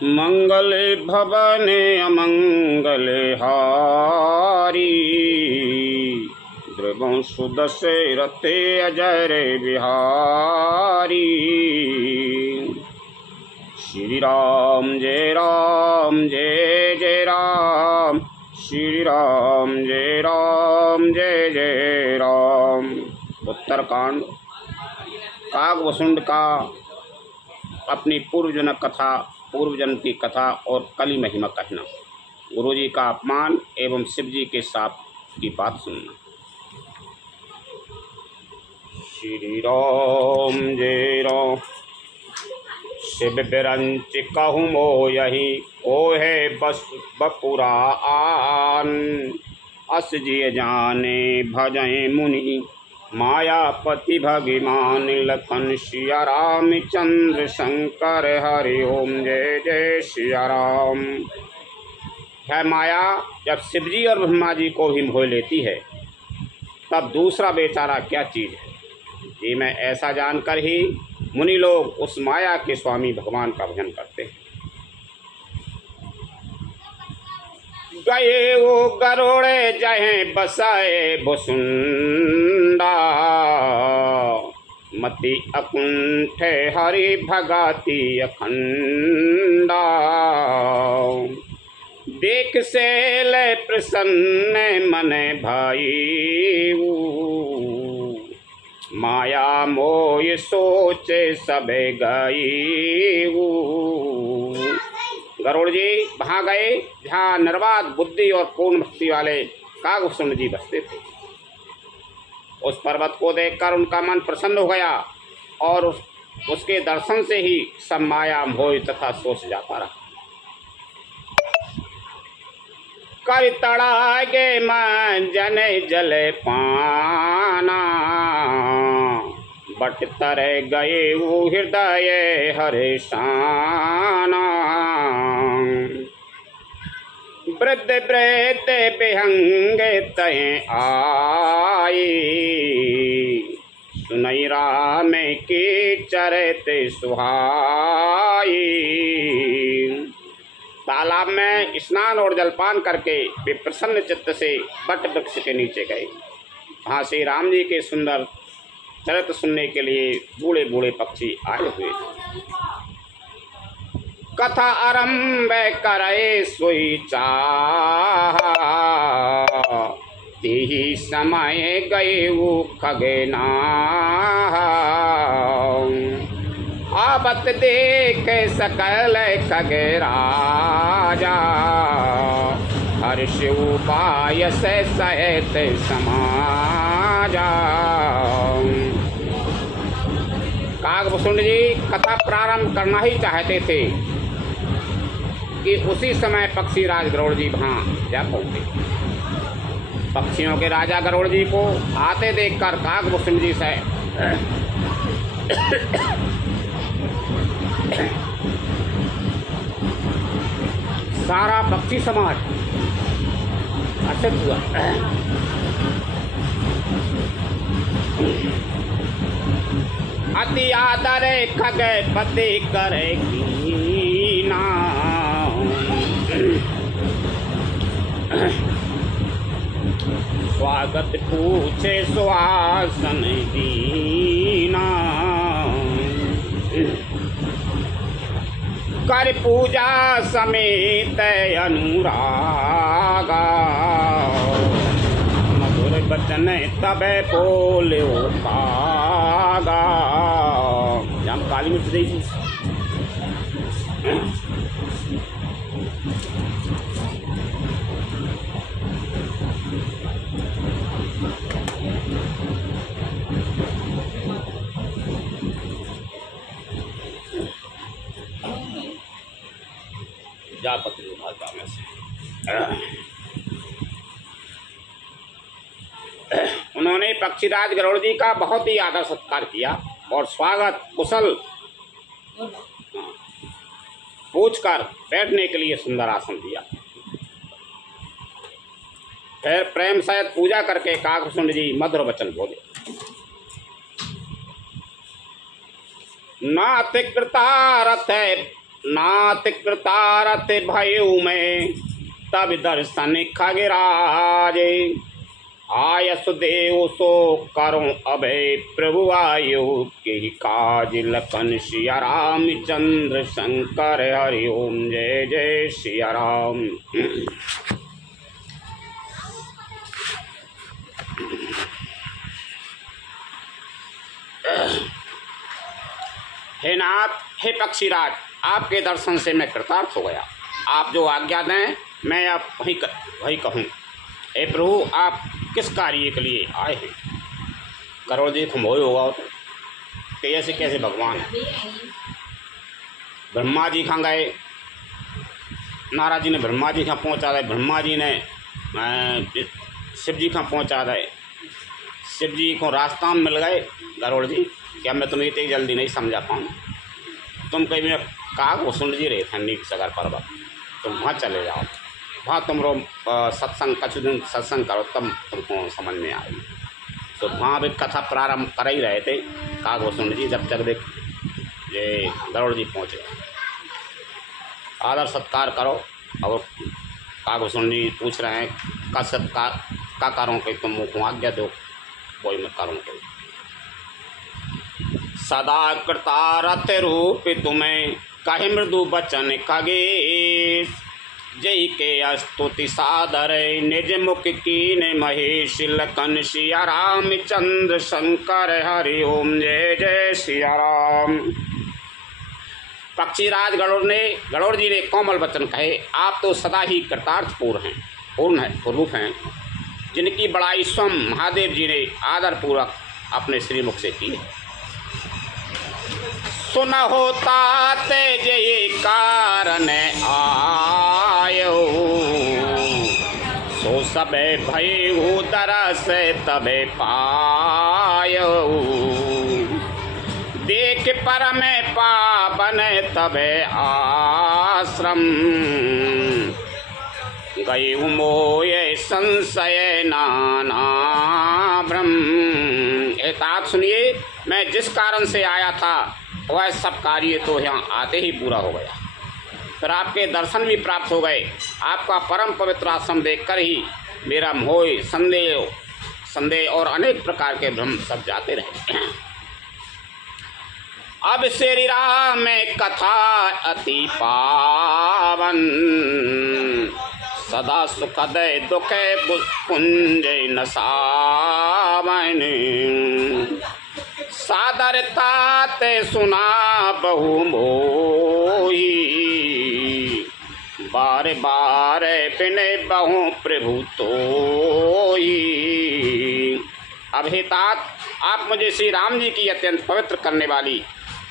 मंगले भवने अमंगले हारी, ध्रुवं सुदशरथे अजय रे बिहारी। श्री राम जय जय राम, श्री राम जय जय राम। उत्तरकांड कागभूषुंड का अपनी पूर्वजन्म की कथा और कली महिमा कहना, गुरुजी का अपमान एवं शिव जी के शाप की बात सुनना। श्री राम जय राम। शिव बिरंच कहूँ मोयहि, ओहे बस बपुरा आन। अस जिय जाने भजय मुनि, मायापति भगवान लखन सिया रामचंद्र शंकर हरि ओम जय जय सिया राम। है माया जब शिवजी और ब्रह्मा जी को भी मोह लेती है, तब दूसरा बेचारा क्या चीज़ है। ये मैं ऐसा जानकर ही मुनि लोग उस माया के स्वामी भगवान का भजन करते हैं। गए वो गरोड़े जहे बसाए भुसुंडा, मति अकुंठे हरि भगाती अखंडा। देख से ले प्रसन्न मन भाई, माया मोह सोचे सबे गई। गरुड़ जी वहाँ गए जहाँ निर्बाध बुद्धि और पूर्ण भक्ति वाले कागभूषुंड जी बसते थे। उस पर्वत को देखकर उनका मन प्रसन्न हो गया और उसके दर्शन से ही सब माया मोह तथा सोच जाता रहा। कर तड़ागे मन जने जले पाना, बट तर गए वो हृदय हर्षाना। वृद्ध वृद्ध विहंग तय आए, सुनई राम की चरित सुहाई। तालाब में स्नान और जलपान करके वे प्रसन्न चित्त से बट वृक्ष के नीचे गए। वहाँ से राम जी के सुंदर चरित्र सुनने के लिए बूढ़े बूढ़े पक्षी आए हुए। कथा आरंभ करे सोई चाहा, तेहि समय गए वो खगेना। आवत देख सकल खग राजा, हर्ष उपाय से सहित समाजा। कागभूषुंड जी कथा प्रारंभ करना ही चाहते थे कि उसी समय पक्षी राज गरुड़ जी वहाँ जा पहुँचे। पक्षियों के राजा गरुड़ जी को आते देखकर कागभूषुंड जी से सारा पक्षी समाज हर्षित हुआ। अति आदर खग पति करे कीना, स्वागत पूछे सुहासन दीना। कर पूजा समेत अनुरागा, मधुर बचन तबे बोले कागा। जहाँ काली मिर्च दी जा पकड़ी भाषा में से। उन्होंने पक्षीराज गरुड़ जी का बहुत ही आदर सत्कार किया और स्वागत कुशल पूछकर बैठने के लिए सुंदर आसन दिया। फिर प्रेम सहित पूजा करके कागभूषुंड जी मधुर वचन बोले। नाथ कृतारथ नाथ कृतारथ भयउ में तब दर्शन खगराजे। आयस देव सो करो अभय प्रभु आयो के काज लखन सिया रामचंद्र शंकर हरि ओम जय जय सिया राम। हे नाथ, हे पक्षीराज, आपके दर्शन से मैं कृतार्थ हो गया। आप जो आज्ञा दें मैं आप वही कहूँ। हे प्रभु, आप किस कार्य के लिए आए हैं? करोड़ जी खमोय होगा तो ऐसे कैसे भगवान? ब्रह्मा जी कहाँ गए? नारद जी ने ब्रह्मा जी कहाँ पहुँचा दे, ब्रह्मा जी ने शिव जी कहाँ पहुँचा दे, शिव जी को रास्ता में मिल गए। गरुड़ जी, क्या मैं तुम्हें इतनी जल्दी नहीं समझा पाऊँ? तुम कहीं में कहा वो सुन जी रहे थे नीक सगर पर्वत, तुम वहाँ चले जाओ, वहाँ तुम सत्संग कुछ दिन सत्संग करो तब तुमको समझ में आएगी। तो वहाँ भी कथा प्रारंभ कर ही रहे थे कहा वो सुन जी, जब तक देख ये गरुड़ जी पहुँचे। आदर सत्कार करो। और कागो सुन जी पूछ रहे हैं का सत्कार का करूँ कि तुम मुझको आज्ञा दो, कोई मैं करूँ कोई। सदा कृतारथ रूप तुम्हें कहे मृदु बचन खगेश। जय के स्तुति सादर निज मुख कीन महेश लखन सिया रामचंद्र शंकर हरि ओम जय जय सिया राम। पक्षीराज गरुड़ जी ने कोमल वचन कहे, आप तो सदा ही कृतार्थपूर्ण हैं, पूर्ण हैं, जिनकी बड़ाई स्वयं महादेव जी ने आदरपूर्वक अपने श्रीमुख से की है। सुन होता ते जय कारण आयो, सो सबे भयउ दरस तबे पायो। देख परम पावन तबे आश्रम, गए मोये संशय नाना ब्रह्म। तात सुनिए, मैं जिस कारण से आया था वह सब कार्य तो यहाँ आते ही पूरा हो गया। फिर आपके दर्शन भी प्राप्त हो गए। आपका परम पवित्र आश्रम देखकर ही मेरा मोह, संदेह और अनेक प्रकार के भ्रम सब जाते रहे। अब श्री राम में कथा अति पावन, सदा सुखद दुख पुंज न सावन। सादरता ते सुना बहु मोही, बार बार बिने बहु प्रभु तोही। अब हे तात, आप मुझे श्री राम जी की अत्यंत पवित्र करने वाली,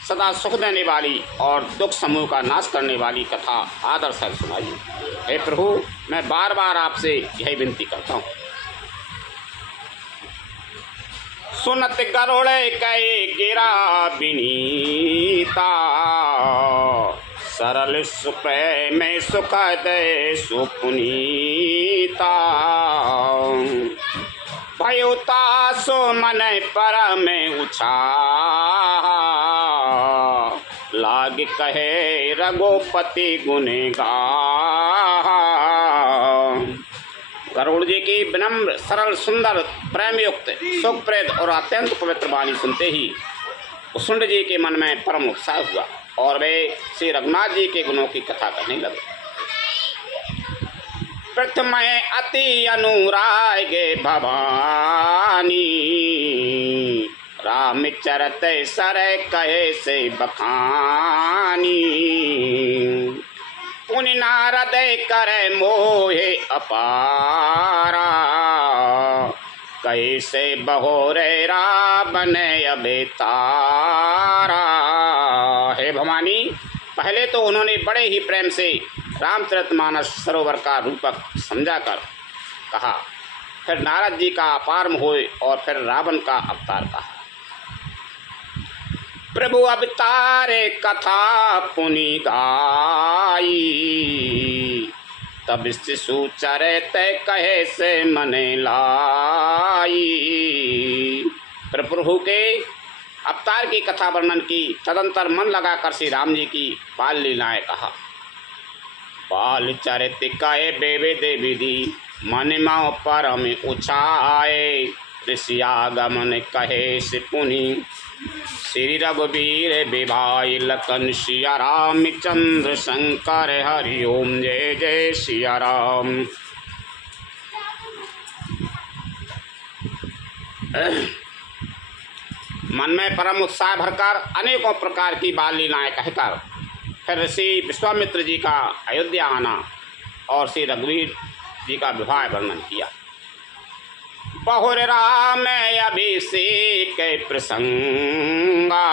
सदा सुख देने वाली और दुख समूह का नाश करने वाली कथा आदर से सुनाइए। हे प्रभु, मैं बार बार आपसे यही विनती करता हूँ। सुनत गरुड़ कहे गिरा विनीता, सरल सुपय में सुख दे सुपुनीता। भयुता सो मन पर में उछा, लाग कहे रघुपति गुनेगा। गरुड़ जी की विनम्र, सरल, सुंदर, प्रेमयुक्त, सुखप्रद और अत्यंत पवित्र वाणी सुनते ही उशुंड जी के मन में परम उत्साह हुआ और वे श्री रघुनाथ जी के गुणों की कथा कहने लगे। प्रथम अति अनुराग भवानी, राम चरत सर कहे से बखानी। पुनि नारद करे मोहे अपारा, कैसे बहोरे रावण अबे तारा। हे भवानी, पहले तो उन्होंने बड़े ही प्रेम से रामचरितमानस सरोवर का रूपक समझाकर कहा, फिर नारद जी का अपार मोह और फिर रावण का अवतार कहा। प्रभु अवतारे कथा पुनि गाई, तब शिशु चरते कहे से मने लाई। प्रभु के अवतार की कथा वर्णन की। तदंतर मन लगाकर श्री राम जी की बाल लीलाएं कहा। बाल चरित कहे बेबे देवी दी, मन माओ परम उछाए। ऋषियागमन कहे से पुनि, श्री रघुवीर विभाई लखन सिया राम चंद्र शंकर हरि ओम जय जय सिया राम। मन में परम उत्साह भरकर अनेकों प्रकार की बाल लीलाएं कहकर फिर ऋषि विश्वामित्र जी का अयोध्या आना और श्री रघुवीर जी का विवाह वर्णन किया। बहुर राम अभिषेक प्रसंगा,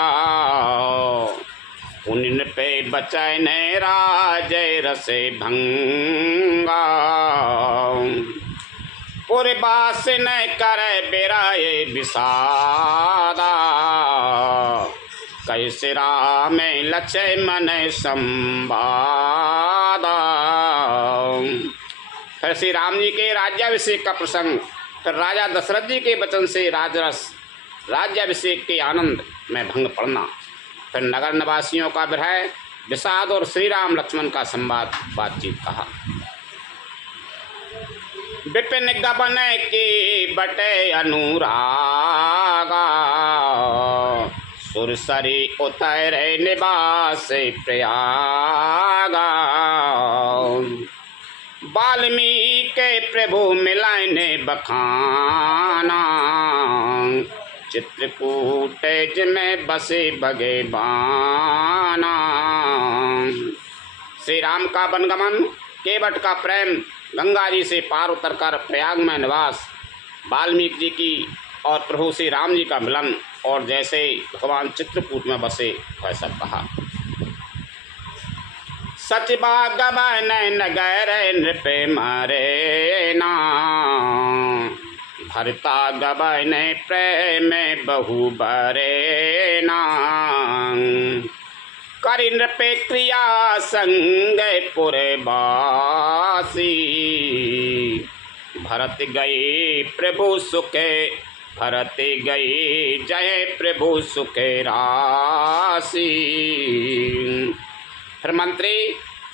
उन पे बचन राजय रसे भंगा। पुरबास न कर बेराए विषादा, कैसे राम लक्ष्मण संवादा। फिर श्री राम जी के राज्याभिषेक का प्रसंग, फिर राजा दशरथ जी के वचन से राजरस राज्याभिषेक के आनंद में भंग पड़ना, फिर नगर निवासियों का विरह विषाद और श्री राम लक्ष्मण का संवाद बातचीत कहा। विपिन गबन की बटे अनुरागा, सुरसरी उतरे निवास प्रयागा। वाल्मीकि प्रभु मिलाने बखाना, चित्रकूट में बसे भगे बाना। श्री राम का वनगमन, केवट का प्रेम, गंगा जी से पार उतरकर प्रयाग में निवास, वाल्मीकि जी की और प्रभु श्री राम जी का मिलन, और जैसे भगवान चित्रकूट में बसे वह सब कहा। सचबा गवन नगर नृपे मरे ना, भरता गवन प्रेम बहु बरे ना। करि नृपे क्रिया संग पुरबासी, भरत गई प्रभु सुखे, भरत गई जय प्रभु सुखे राशि। फिर मंत्री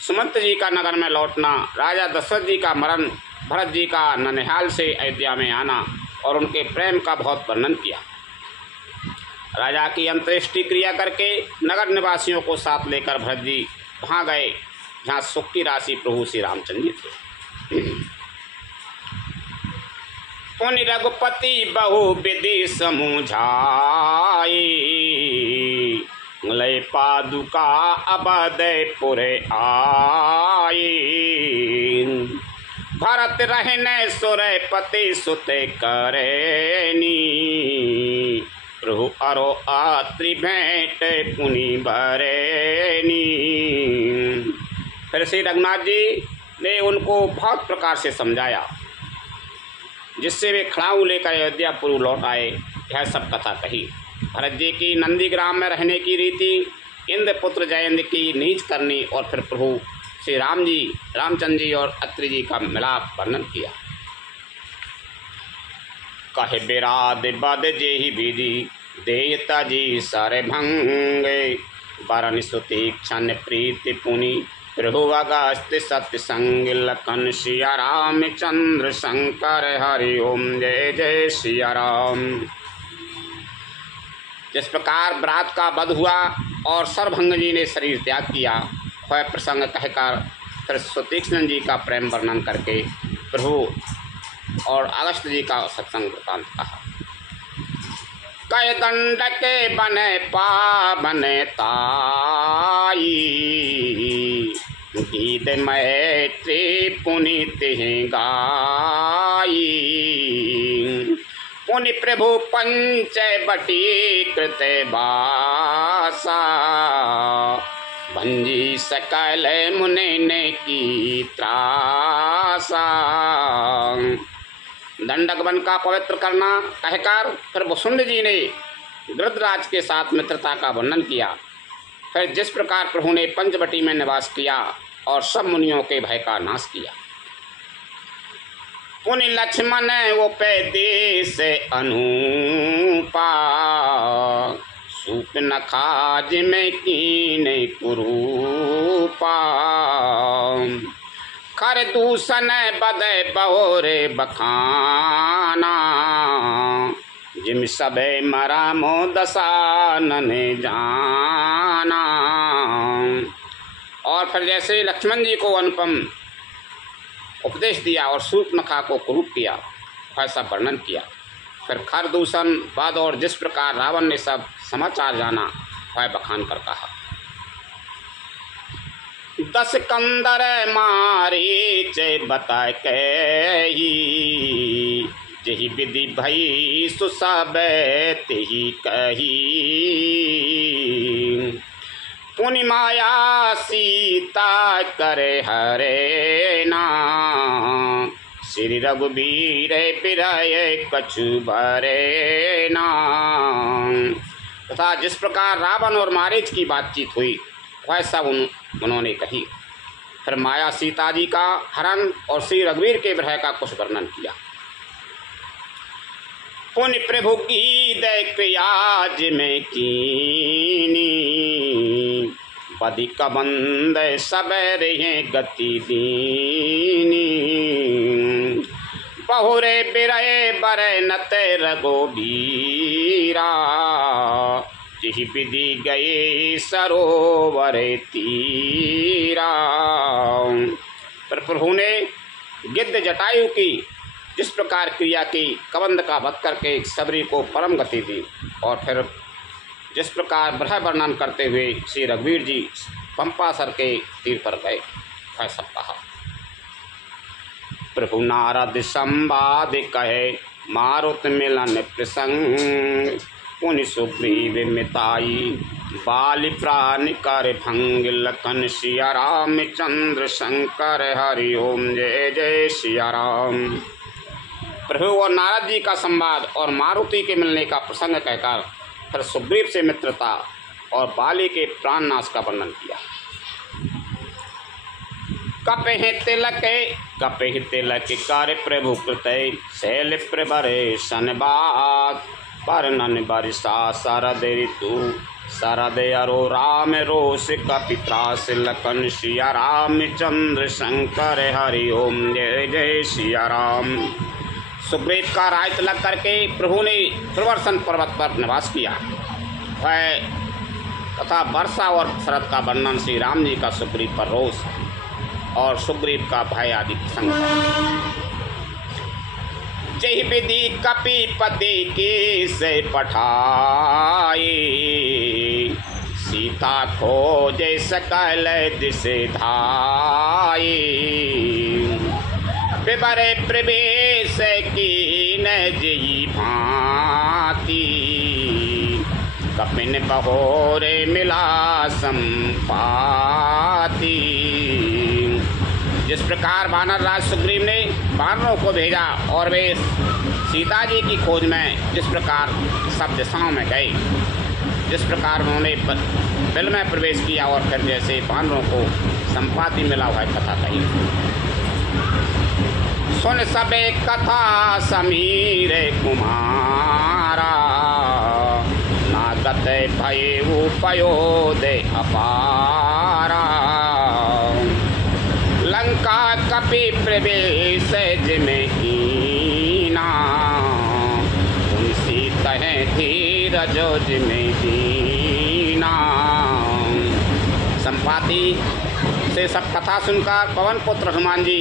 सुमंत जी का नगर में लौटना, राजा दशरथ जी का मरण, भरत जी का ननिहाल से अयोध्या में आना और उनके प्रेम का बहुत वर्णन किया। राजा की अंत्येष्टि क्रिया करके नगर निवासियों को साथ लेकर भरत जी वहाँ गए जहाँ सुख की राशि प्रभु श्री रामचंद्र जी थे। पुनि रघुपति बहु विधि समुझाई, लय पादुका अबदपुरे आई। भरत रहने सुरपति सुते करेनी, प्रभु अरो आत्रि भेंट पुनि बरेनी। फिर श्री रघुनाथ जी ने उनको बहुत प्रकार से समझाया, जिससे वे खड़ाऊ लेकर अयोध्यापुर लौट आए। यह सब कथा कही। भरत जी की नंदीग्राम में रहने की रीति, इंद्रपुत्र जयंत की नीच करनी और फिर प्रभु श्री राम जी, रामचंद्र जी और अत्रि जी का मिलाप वर्णन किया। कहे बिराद बद जेहि विधि, देयता जी सर भंगे। बरन सुति क्षण प्रीति पुनि, प्रभु अगस्त सत्य संग। लखन सिया राम चंद्र शंकर हरि ओम जय जय सिया राम। जिस प्रकार बरात का वध हुआ और सरभंग जी ने शरीर त्याग किया, वह प्रसंग कहकर फिर सुतीक्ष्ण जी का प्रेम वर्णन करके प्रभु और अगस्त जी का सत्संग वृतांत कहा। कय दंड के बने पावन ताई, गीत मैत्री पुनीत गाई। पुनि प्रभु पंच बटी कृत बासा, भंजी सकल मुनि ने की त्रासा। दंडक वन का पवित्र करना कहकर फिर वसुंध जी ने गृधराज के साथ मित्रता का वर्णन किया। फिर जिस प्रकार प्रभु ने पंचवटी में निवास किया और सब मुनियों के भय का नाश किया। पुनि लक्ष्मण वो पे देश अनुपा, सूप न खाज में कीन कुरूपा कर दूषण बदे बहोरे बखाना जिम सबे मरामो दसानन जाना। और फिर जैसे लक्ष्मण जी को अनुपम उपदेश दिया और सूर्पनखा को कुरूप किया, ऐसा वर्णन किया। फिर खर दूषण बाद और जिस प्रकार रावण ने सब समाचार जाना वह बखान कर कहा। 10 कंदर मारी चे बता कही जही विधि भई सुसब तेही कही पुनि माया सीता करे हरे ना श्री रघुबीर बिरय कछु भरे ना। तथा जिस प्रकार रावण और मारीच की बातचीत हुई वैसा उन्होंने कही। फिर माया सीता जी का हरण और श्री रघुवीर के विरह का कुछ वर्णन किया। पुनि प्रभु की दय क्रियाज में कीनी बदि कबंद सब रहे गति दीनी बहुरे बिरय बरे नते रघुबीरा जिहि विधि गए सरोवर तीरा। पर प्रभु ने गिद्ध जटायु की जिस प्रकार क्रिया की कबंध का वध करके सबरी को परम गति दी और फिर जिस प्रकार ब्रह वर्णन करते हुए श्री रघुवीर जी पंपासर के तीर पर गए वह सब कहा। प्रभु नारद संवाद कहे मारुत मिलन प्रसंग पुनि सुग्रीव मिताई बाली प्राण कर भंग लखन सिया राम चंद्र शंकर हरि ओम जय जय सिया राम। प्रभु और नारद जी का संवाद और मारुति के मिलने का प्रसंग कहकर फिर सुग्रीव से मित्रता और बाली के प्राण नाश का वर्णन किया। कपहि तिलक कार्य प्रभु कृतय शैल प्रभरे सनबात वर्णन बरसा शरद ऋतु शरद अरो राम रोष कपित्रास लखन सिया राम चंद्र शंकर हरि ओम जय जय सिया राम। सुग्रीव का राज तिलक करके प्रभु ने त्रिवर्षण पर्वत पर निवास किया। वह तथा वर्षा और शरद का वर्णन श्री राम जी का सुग्रीव पर रोष और सुग्रीव का भय आदि प्रसंग। जय विधि कपिपति की से पठाई सीता खोजे सकल दिशे धाई विबरे प्रवेश की न जई भांति कपिन बहोरे मिला संपाति। जिस प्रकार वानर राज सुग्रीव ने वानरों को भेजा और वे सीता जी की खोज में जिस प्रकार सब दिशाओं में गए, जिस प्रकार उन्होंने बिल में प्रवेश किया और फिर जैसे वानरों को संपाति मिला हुआ कथा कही। सुन सबे कथा समीर कुमारा नागत भय उपयोदे अपारा लंका कपि प्रवेश जिमें कीना उनसी तहे धीरज जिमें दीना। संपाति से सब कथा सुनकर पवन पुत्र हनुमान जी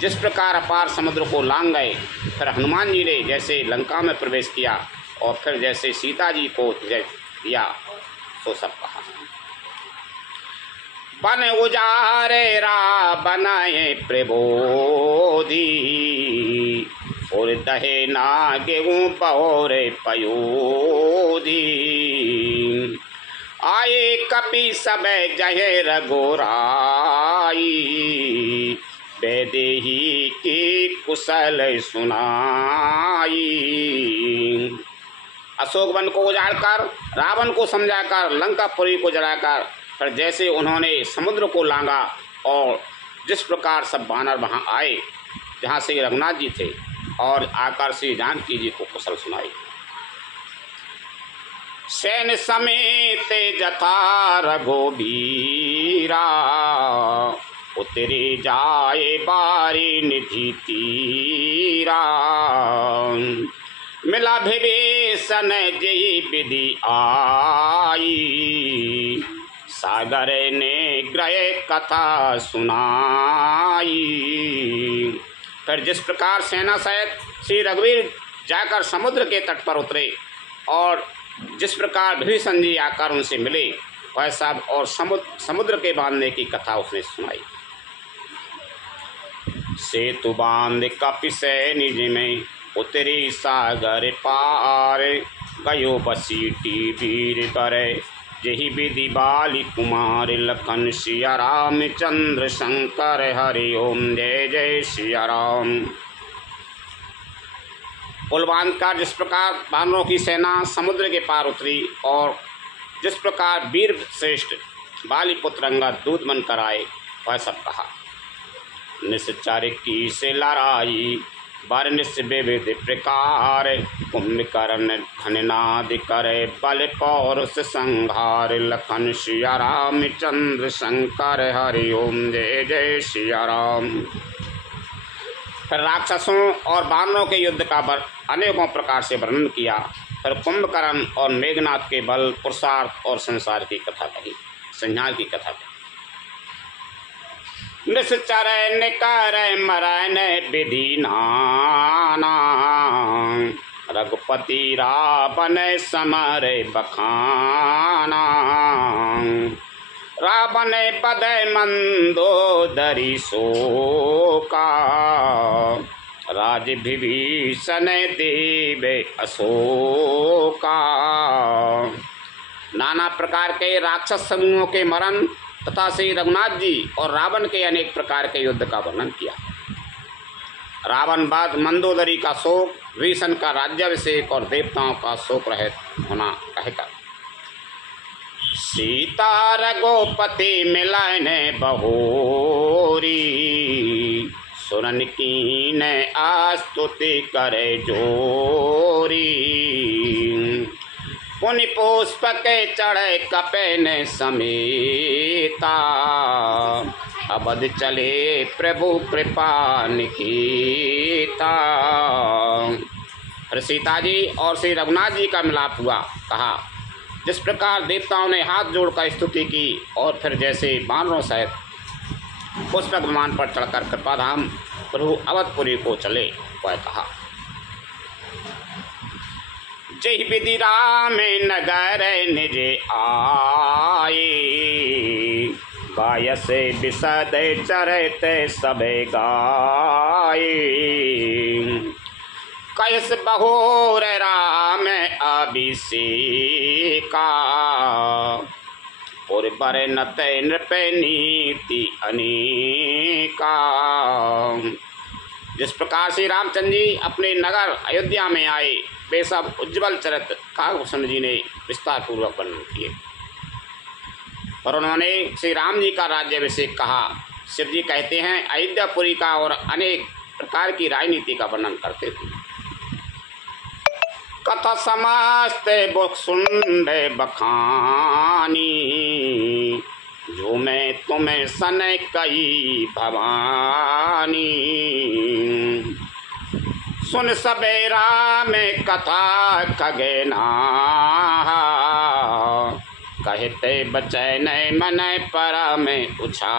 जिस प्रकार अपार समुद्र को लांग गए, फिर हनुमान जी ने जैसे लंका में प्रवेश किया और फिर जैसे सीता जी को दिया तो सब कहा। बन उजारे बनाए प्रबोधी और दहे नागेहूँ पहोरे पयोधी आए कपि सब जहे रघुराई बेदेही की कुशल सुनाई। अशोक वन को उजाड़कर रावण को समझाकर लंकापुरी को जलाकर फिर जैसे उन्होंने समुद्र को लांगा और जिस प्रकार सब वानर वहाँ आए जहाँ से रघुनाथ जी थे और आकर श्री जानकी जी को कुशल सुनाई। सैन समेत जथा रघुबीरा, उतरे जाए बारी निधि तीरा। मिला विभीषण जही विधि आई, सागर ने ग्रह कथा सुनाई। फिर जिस प्रकार सेना सहित श्री रघुवीर जाकर समुद्र के तट पर उतरे और जिस प्रकार विभीषण जी आकर उनसे मिले, वह सब और समुद्र के बांधने की कथा उसने सुनाई। सेतु बांध कपिसै निज में, उतरी सागर पार। गयो बसीटी वीर बर, यही विधि बाली कुमार। लखन सिया राम चंद्र शंकर, हरि ओम जय जय सिया राम। पुल बांधकर जिस प्रकार वानरों की सेना समुद्र के पार उतरी और जिस प्रकार वीर श्रेष्ठ बाली पुत्र अंगद दूत बनकर आए, वह सब कहा। निश्चर की से लड़ाई, बरनिस विविध प्रकार। कुंभकर्ण घननाद करे, बल पौरुष संहार। लखन सिया राम चंद्र शंकर, हरि ओम जय जय सिया राम। फिर राक्षसों और वानरों के युद्ध का अनेकों प्रकार से वर्णन किया। फिर कुंभकर्ण और मेघनाथ के बल, पुरुषार्थ और संसार की कथा कही, संहार की कथा कही। निश्चर निकर मरन विधि नाना, रघुपति रावण समर बखाना। रावण पद मंदोदरी शोका, राज विभीषण देव अशोका। नाना प्रकार के राक्षस समूहों के मरण तथा श्री रघुनाथ जी और रावण के अनेक प्रकार के युद्ध का वर्णन किया। रावण बाद मंदोदरी का शोक, विभीषण का राज्याभिषेक और देवताओं का शोक रहित होना कहकर। सीता रघुपति मिलन बहोरी, सुरन कीन आस्तुति करे जोरी। पुनि पुष्प के चढ़े कपेन समेता, अवध चले प्रभु कृपा निकेता। फिर सीता जी और श्री रघुनाथ जी का मिलाप हुआ। कहा जिस प्रकार देवताओं ने हाथ जोड़कर स्तुति की और फिर जैसे वानरों सहित पुष्पक विमान पर चढ़कर कृपाधाम प्रभु अवधपुरी को चले, वह कहा। जय विधि राम नगर निज आए, गायस विशद चरत सबे गाये। कैस बहोर राम अभिषेका, और बर नत नृप नीति अनेका। जिस प्रकार श्री रामचंद्र जी अपने नगर अयोध्या में आए, वे सब उज्ज्वल चरित्र काकभूषण जी ने विस्तार पूर्वक वर्णन किए और उन्होंने श्री राम जी का राज्याभिषेक कहा। शिव जी कहते हैं अयोध्यापुरी का और अनेक प्रकार की राजनीति का वर्णन करते थे। कथा समस्त सुंड बखानी, जो मैं तुम्हें सन कई भवानी। सुन सबेरा में कथा खगेना, कहते बचैन मन पर में उछा।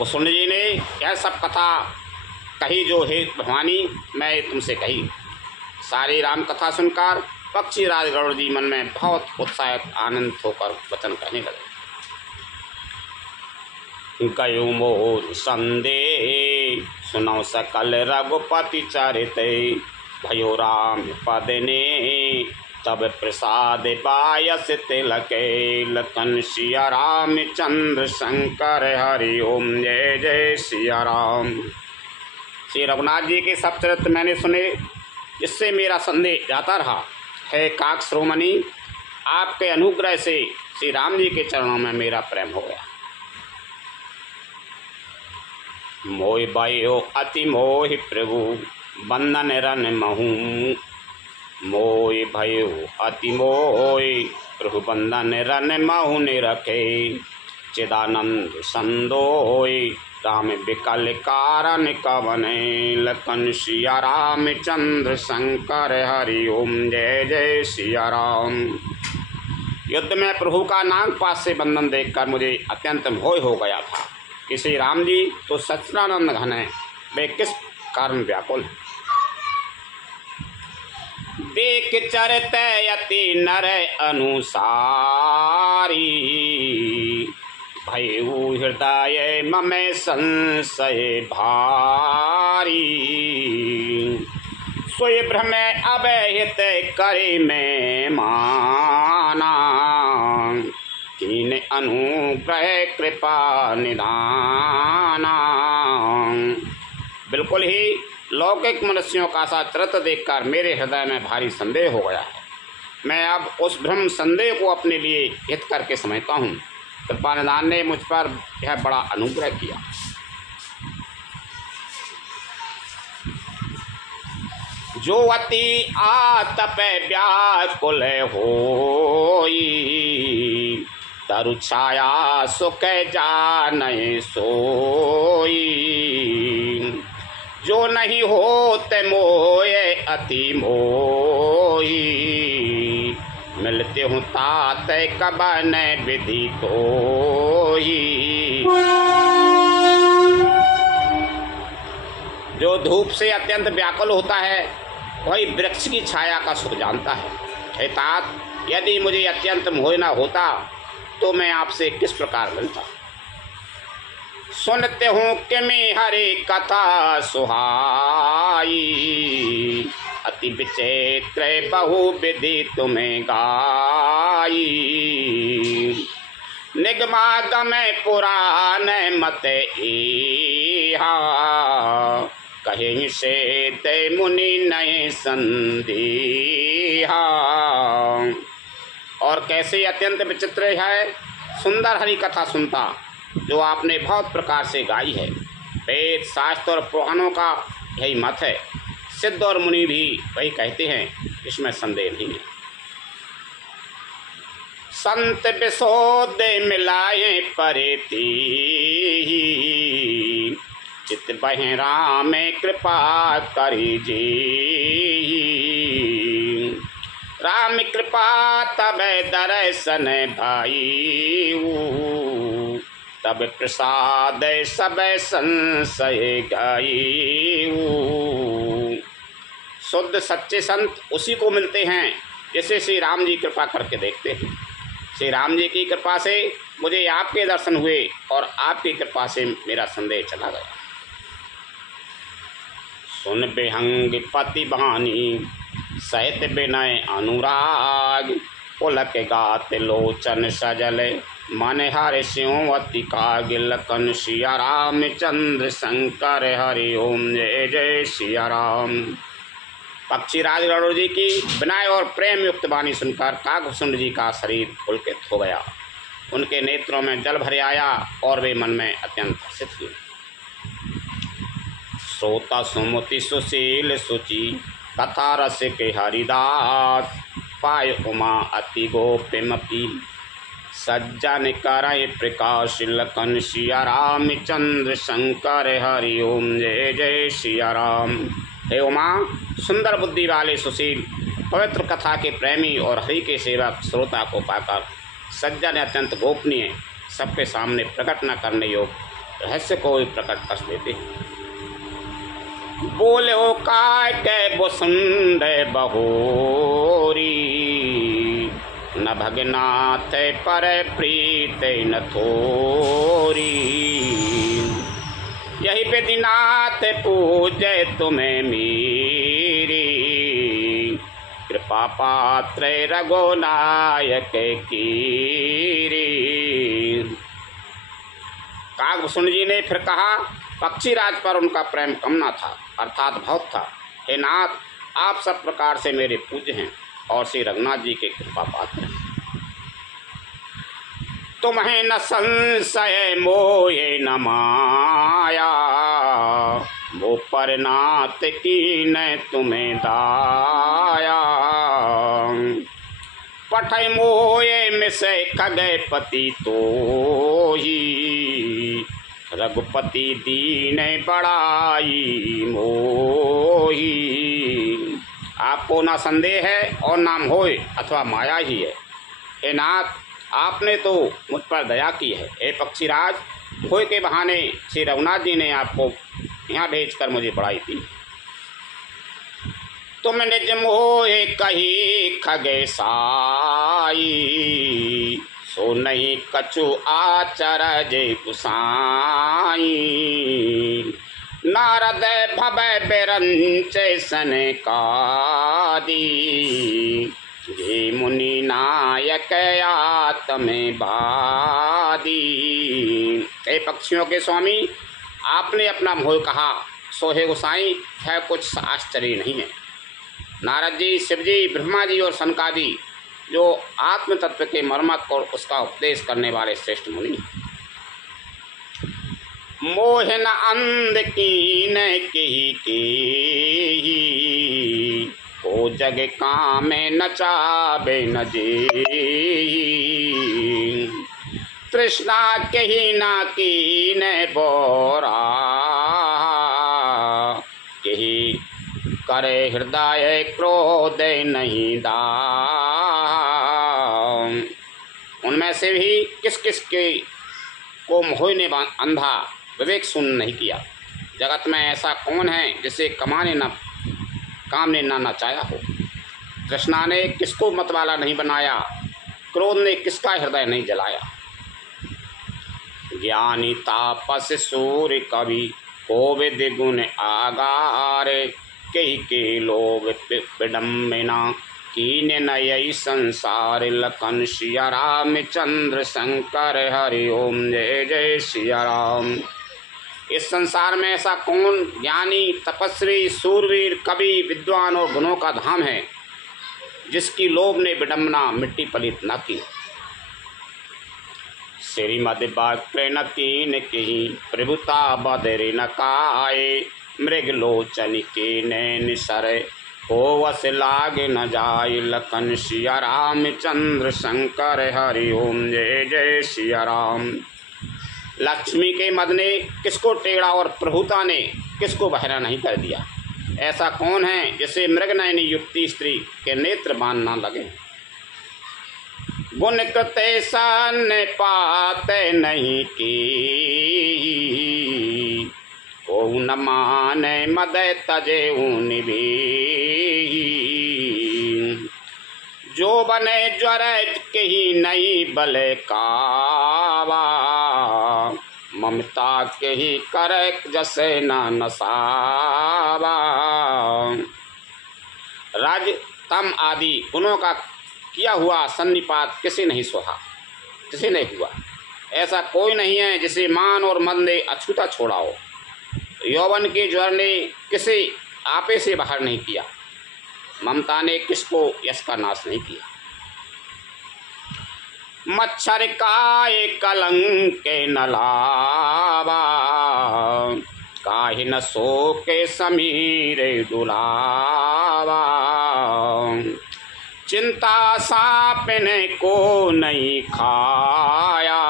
वसुंध जी ने यह सब कथा कही जो हे भवानी मैं तुमसे कही। सारी राम कथा सुनकर पक्षी राज गरुड़ जी मन में बहुत उत्साहित आनंद होकर वचन कहने लगे। कयो मोर संदेह सुनो सकल रघुपति चरित, भयो राम पद ने तब प्रसाद बायस तिलके। लखन सिया राम चंद्र शंकर, हरि ओम जय जय सिया राम। श्री रघुनाथ जी के सब चरित्र मैंने सुने, इससे मेरा संदेह जाता रहा है। काक श्रोमणि, आपके अनुग्रह से श्री राम जी के चरणों में मेरा प्रेम हो गया। मोहि भयो अति मोहि प्रभु, बंधन रन महू मोय भयो अति मोय प्रभु बंधन रन महु ने रखे चिदानंद संदोय राम विकल कारण कवने लखन सिया राम चंद्र शंकर हरि ओम जय जय सिया राम। युद्ध में प्रभु का नागपाश से बंधन देखकर मुझे अत्यंत मोह हो गया था कि श्री राम जी तो सच्चिदानंद घन है, वे किस कारण व्याकुल हैं। देख चरते यति नर अनुसारी भयउ हृदय ममे संशय भारी सोय भ्रम अवहित करे में माना कीन अनुग्रह कृपा निदाना। बिल्कुल ही लौकिक मनुष्यों का सा चरित्र देखकर मेरे हृदय में भारी संदेह हो गया है। मैं अब उस भ्रम संदेह को अपने लिए हित करके समझता हूँ। कृपा निदान ने मुझ पर यह बड़ा अनुग्रह किया। जो अति आतप व्याकुल होई तरु छाया सुख जाने सोई जो नहीं होते मोये अति मोई मिलते हूँ तात कबन विधि कोई। जो धूप से अत्यंत व्याकुल होता है वही वृक्ष की छाया का सुख जानता है। हे तात, यदि मुझे अत्यंत मोह न होता तो मैं आपसे किस प्रकार मिलता। सुनते हूँ कि मैं हरे कथा सुहाई अति विचित्र बहु विधि तुम्हें गाई निगमागम पुराण मत इहा कहीं से ते मुनि नए संदेहा। और कैसे अत्यंत विचित्र है सुंदर हरि कथा सुनता जो आपने बहुत प्रकार से गाई है। वेद शास्त्र और पुराणों का यही मत है। सिद्ध और मुनि भी वही कहते हैं, इसमें संदेह नहीं है। संत विशोद मिलाए परेती चित बहे राम कृपा करी जी राम कृपा तब दर्शन भाई तब प्रसाद सब संशय गाई। शुद्ध सच्चे संत उसी को मिलते हैं जैसे श्री राम जी कृपा करके देखते हैं। श्री राम जी की कृपा से मुझे आपके दर्शन हुए और आपकी कृपा से मेरा संदेह चला गया। सुन बेहंग पति बानी सहित विनय अनुराग पुलक गात लोचन सजल मन हर सिंहवती कागिल कन सिया राम चंद्र शंकर हरि ओम जय जय सिया राम। पक्षीराज गरुड़ जी की विनय और प्रेम युक्त वाणी सुनकर काकभूषण जी का शरीर पुलकित हो गया। उनके नेत्रों में जल भर आया और वे मन में अत्यंत हर्षित हुए। सोता सुमति सुशील सुचि कथा रस के हरिदास पाय उमा अति गोप्यमपी सज्जन करय प्रकाश लखन सिया राम चंद्र शंकर हरि ओम जय जय सिया राम। हे उमा, सुंदर बुद्धि वाले सुशील पवित्र कथा के प्रेमी और हरि के सेवक श्रोता को पाकर सज्जन अत्यंत गोपनीय सबके सामने प्रकट न करने योग्य रहस्य को भी प्रकट कर देते हैं। बोलो काय के बुसुंड बहोरी न भगनाथ पर प्रीत न थोरी यही बेदीनाथ पूजे तुम्हें मेरी कृपा पात्र रघुनायक कीरी। काकभूषण जी ने फिर कहा, पक्षीराज पर उनका प्रेम कम न था अर्थात बहुत था। हे नाथ, आप सब प्रकार से मेरे पूज्य हैं और श्री रघुनाथ जी के कृपा पात्र हैं। तुम्हें न संशय मोहे न माया वो पर नाथ की न तुम्हें दाया। पठै मोये मिसे खगे पति तो ही, रघुपति दीन बड़ाई मोही। आपको ना संदेह है और नाम होए अथवा माया ही है। हे नाथ, आपने तो मुझ पर दया की है। हे पक्षीराज, मोह के बहाने श्री रघुनाथ जी ने आपको यहाँ भेजकर मुझे बड़ाई दी। तुम निज मोहे कही खगे साई, सो नहीं कछु आचरज गुसाई। नारद भवै बिरंच सनकादी, जे मुनि नायक आत्म बादी। हे पक्षियों के स्वामी, आपने अपना मोह कहा, सोहे गोसाई, है कुछ आश्चर्य नहीं है। नारद जी, शिव जी, ब्रह्मा जी और सनकादि जो आत्म तत्व के मर्मक और उसका उपदेश करने वाले श्रेष्ठ मुनि। मोहन अंध कीन केही केही, को जग कामे नचाबे न जेही। तृष्णा केही ना कीन बोरा, केही करे हृदय क्रोध नहीं दाम। उनमें से भी किस किस के को मोह ने अंधा विवेक शून्य नहीं किया। जगत में ऐसा कौन है जिसे काम ने ना नचाया हो। कृष्णा ने किसको मतवाला नहीं बनाया, क्रोध ने किसका हृदय नहीं जलाया। ज्ञानी तापस सूर्य कवि, कोविद गुण आगारे, कही के लोभ विडम्बना, कीन नयई संसार। लखन सिया राम चंद्र शंकर, हरि ओम जय जय सिया राम। इस संसार में ऐसा कौन ज्ञानी, तपस्वी, सूरवीर, कवि, विद्वान और गुणों का धाम है जिसकी लोभ ने विडम्बना मिट्टी पलित न की। श्रीमद बाक्य न कीन की, प्रभुता बदर न काए। मृग लोचन के नैन सर, होवस लाग न जाय। लखन सिया राम चंद्र शंकर, हरि ओम जय जय सिया राम। लक्ष्मी के मद ने किसको टेढ़ा और प्रभुता ने किसको बहरा नहीं कर दिया। ऐसा कौन है जिसे मृगनयनी युक्ति स्त्री के नेत्र बान न लगे। गुण कृते सन पाते नहीं की, को न माने मद तजे निभी। जो बने ज्वर कही नहीं बले कावा, ममता के ही करे जैसे न नसावा। राज तम आदि गुणों का किया हुआ सन्निपात किसी नहीं सोहा, किसी नहीं हुआ। ऐसा कोई नहीं है जिसे मान और मद ने अछूता छोड़ा हो। यौवन के ज्वर ने किसी आपे से बाहर नहीं किया। ममता ने किसको यश का नाश नहीं किया। मच्छर काय कलंक न लावा, काहे न सो के समीर डुलावा। चिंता सांप ने को नहीं खाया,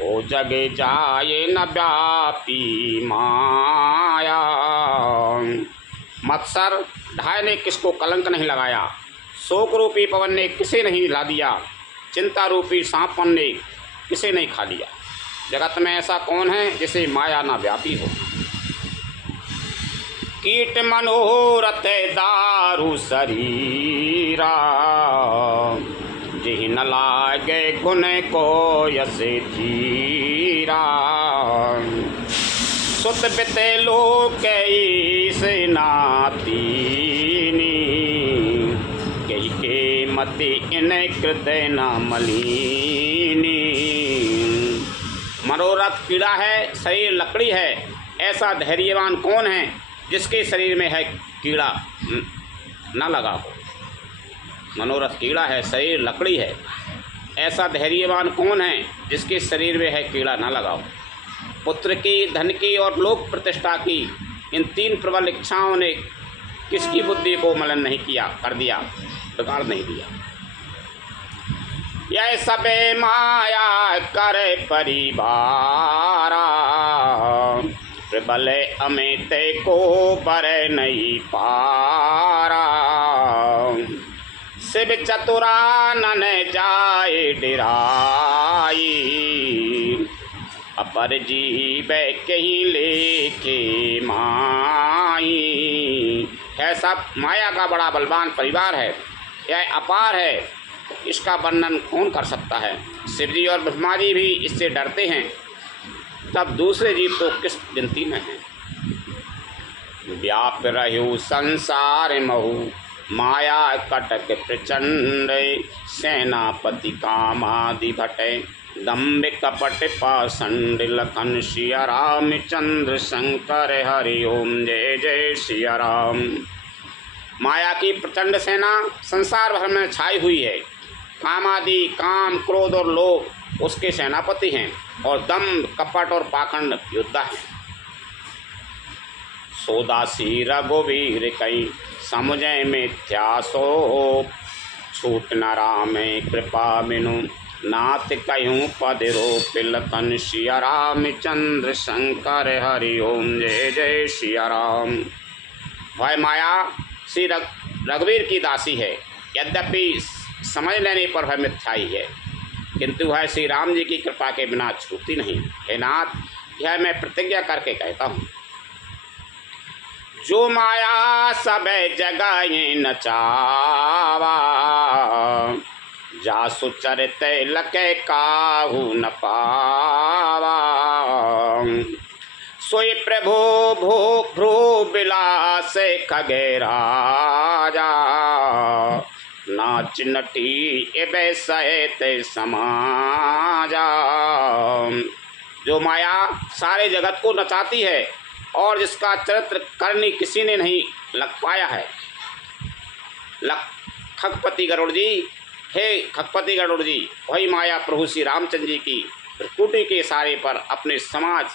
वो जगे जाए न व्यापी माया। मत्सर ढाई ने किसको कलंक नहीं लगाया। शोक रूपी पवन ने किसे नहीं ला दिया। चिंता रूपी सांपन ने किसे नहीं खा लिया। जगत में ऐसा कौन है जिसे माया ना व्यापी हो। कीट मनोरथ दारू शरीरा, जिह न लागे गुण को यश धीरा। सुत बिते लोक से नातीनी, कही के मति इन कृदय न मलिनी। मनोरथ कीड़ा है, शरीर लकड़ी है। ऐसा धैर्यवान कौन है जिसके शरीर में है कीड़ा न लगा हो। मनोरथ कीड़ा है, शरीर लकड़ी है। ऐसा धैर्यवान कौन है जिसके शरीर में है कीड़ा न लगा हो। पुत्र की, धन की और लोक प्रतिष्ठा की, इन 3 प्रबल इच्छाओं ने किसकी बुद्धि को मलिन नहीं किया, कर दिया, बिगाड़ नहीं दिया। यह सबे माया करे परिवारा, प्रबल अमित को बर नहीं पारा। शिव चतुरानन जाए डिराई, अपर जीव कहीं लेके माई। है सब माया का बड़ा बलवान परिवार है, यह अपार है, इसका वर्णन कौन कर सकता है। शिवजी और ब्रह्मा जी भी इससे डरते हैं, तब दूसरे जीव तो किस गिनती में हैं। व्याप रहु संसार महु, माया कटक प्रचंड। सेनापति कामादि भटे, दम्भ कपट पाषंड। लखन सिया रामचंद्र शंकर हरि ओम जय जय सिया राम। माया की प्रचंड सेना संसार भर में छाई हुई है। कामादि, काम, क्रोध और लोभ उसके सेनापति हैं, और दम्भ, कपट और पाखंड योद्धा हैं। सोदासी रघुवीर कई, समुझे मिथ्या सो। छूट न राम कृपा बिनु, नाथ कहूँ पद रोप। लखन सिया रामचंद्र शंकर हरि ओम जय जय सिया राम। वह माया श्री रघुवीर की दासी है, यद्यपि समझ लेने पर वह मिथ्या ही है, किंतु वह श्री राम जी की कृपा के बिना छूटती नहीं। हे नाथ, यह मैं प्रतिज्ञा करके कहता हूँ। जो माया सब जगह नचावा, जासु चरते लके काहू न पावा। सोई प्रभु भू भ्रू बिलास खगे राजा, नाच नटी एबे सहते समाजा। जो माया सारे जगत को नचाती है और जिसका चरित्र करनी किसी ने नहीं लग पाया है। खगपति गरुड़ जी, हे खगपति गरुड़ जी, वही माया प्रभु श्री रामचंद्र जी की त्रिकुटी के इशारे पर अपने समाज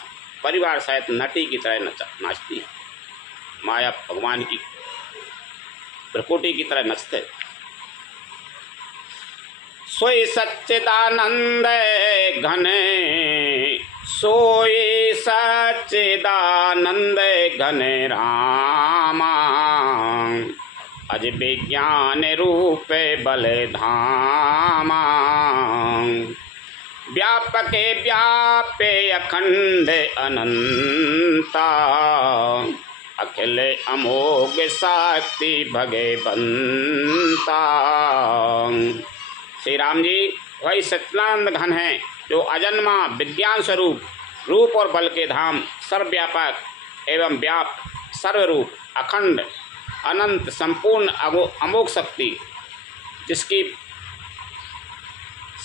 परिवार सहित नटी की तरह नाचती है। माया भगवान की त्रिकुटी की तरह नचते। सोई सच्चिदानंद घने, सोई सच्चिदानंद घने रामा। अज विज्ञान रूप बल धामा। व्यापके व्यापे अखंड अनंता, अखिल अमोघ शक्ति भगवंता। श्री राम जी वही सच्चिदानंद घन हैं, जो अजन्मा विज्ञान स्वरूप, रूप और बल के धाम, सर्वव्यापक एवं व्याप, सर्वरूप, अखंड, अनंत, संपूर्ण अमोघ शक्ति, जिसकी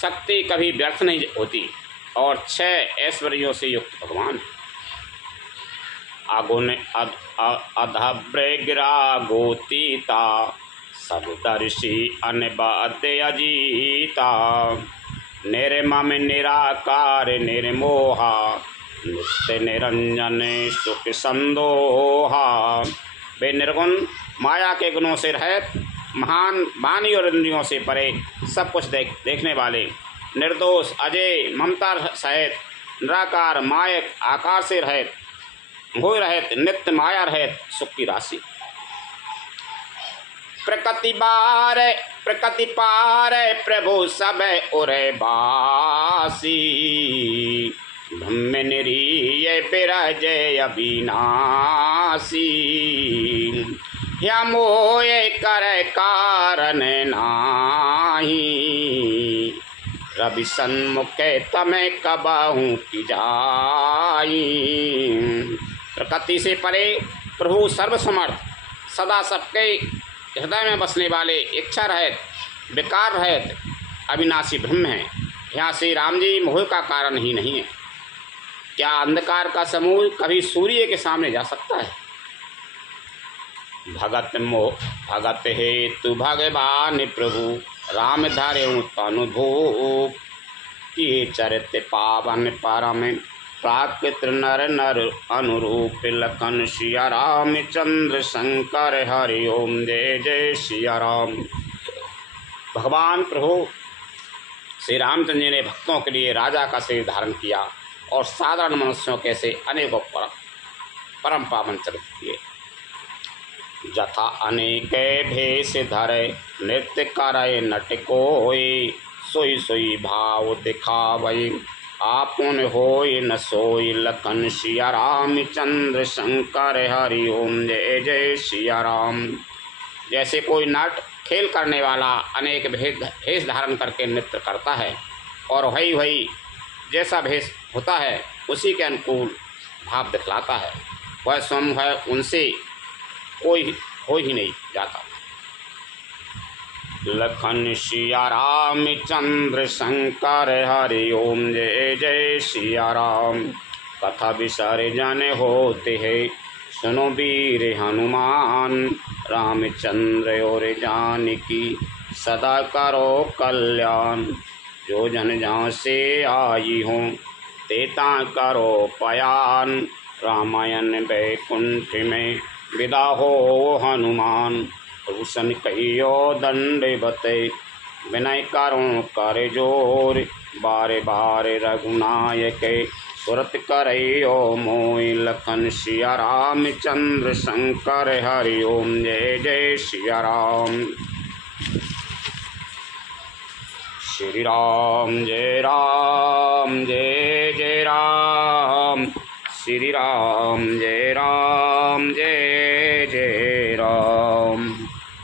शक्ति कभी व्यर्थ नहीं होती, और 6 ऐश्वर्यों से युक्त भगवान। आगुन अधभ्रे गिरा गोतीता, सब दर्शी अनबाद्य अजीता। निर्मम निराकार निर्मोहा, नित्य निरंजन सुख संदोहा। वे निर्गुण, माया के गुणों से रहित, महान, वाणी और इंद्रियों से परे, सब कुछ देखने वाले, निर्दोष, अजय, ममता सहित, निराकार, मायक, आकार से रहित, मोह रहित, नित्य माया रहित, सुख की राशि। प्रकृति पार प्रभु सब उरे बासी। ब्रह्म निरीय बिरज अविनाशी। या मोह कर कारण नाही, रवि सन्मुख तमें कबहू की जाई। प्रकृति से परे प्रभु सर्वसमर्थ, सदा सबके हृदय में बसने वाले, इच्छा रहित, विकार रहित, अविनाशी ब्रह्म है। यहाँ श्री राम जी मोह का कारण ही नहीं है। क्या अंधकार का समूह कभी सूर्य के सामने जा सकता है? भगत हेतु भगवान प्रभु, राम धारे तनुभूप। किए चरित पावन परम, प्राकृत नर नर अनुरूप लखन सिया रामचंद्र शंकर हरि ओम जय जय सिया राम। भगवान प्रभु श्री रामचंद्र जी ने भक्तों के लिए राजा का शरीर धारण किया और साधारण मनुष्यों के से अनेकों परम पावन चरित्र किए। जथा अनेक भेष धरे नृत्य करे नट कोई, सोई सोई भाव दिखावई आपुन होय न सोई लखन सिया रामचंद्र शंकर हरि ओम जय जय सिया राम। जैसे कोई नाट्य खेल करने वाला अनेक भेष धारण करके नृत्य करता है और वही जैसा भेष होता है उसी के अनुकूल भाव दिखलाता है, वह स्वयं है, उनसे कोई हो ही नहीं जाता। लखन सिया रामचंद्र शंकर हरि ओम जय जय सिया राम। कथा विसारे जन होते हैं सुनो वीर हनुमान, रामचंद्र और जानकी सदा करो कल्याण। जो जन जहाँ से आई हों तेता करो पयान, रामायण वैकुंठ में विदा हो हनुमान। भूषण कहियो दंड बते विनय करो कर जोर, बारे बारे रघुनायक सुरत करियो मोय। लखन सिया रामचंद्र शंकर हरि ओम जय जय सिया राम। श्री राम जय जय राम, श्री राम जय